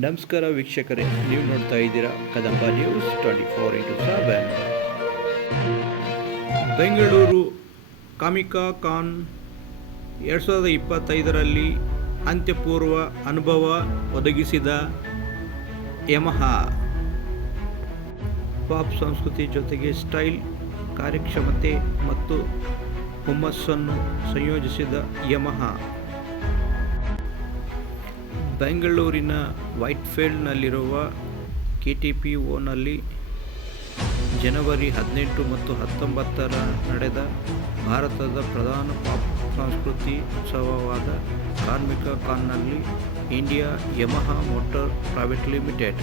ನಮಸ್ಕಾರ ವೀಕ್ಷಕರೇ, ನೀವು ನೋಡ್ತಾ ಇದ್ದೀರಾ ಕದಂಬ ನ್ಯೂಸ್ 24x7. ಬೆಂಗಳೂರು ಕಾಮಿಕಾ ಕಾನ್ 2025ರಲ್ಲಿ ಅಂತ್ಯಪೂರ್ವ ಅನುಭವ ಒದಗಿಸಿದ ಯಮಹಾ ಪಾಪ್ ಸಂಸ್ಕೃತಿ ಜೊತೆಗೆ ಸ್ಟೈಲ್, ಕಾರ್ಯಕ್ಷಮತೆ ಮತ್ತು ಹುಮ್ಮಸ್ಸನ್ನು ಸಂಯೋಜಿಸಿದ ಯಮಹಾ ಬೆಂಗಳೂರಿನ ವೈಟ್ಫೀಲ್ಡ್ನಲ್ಲಿರುವ KTPOನಲ್ಲಿ ಜನವರಿ 18 ಮತ್ತು 19 ನಡೆದ ಭಾರತದ ಪ್ರಧಾನ ಪಾಪ್ ಸಂಸ್ಕೃತಿ ಉತ್ಸವವಾದ ಕಾಮಿಕಾ ಕಾನ್ನಲ್ಲಿ India Yamaha Motor Private limited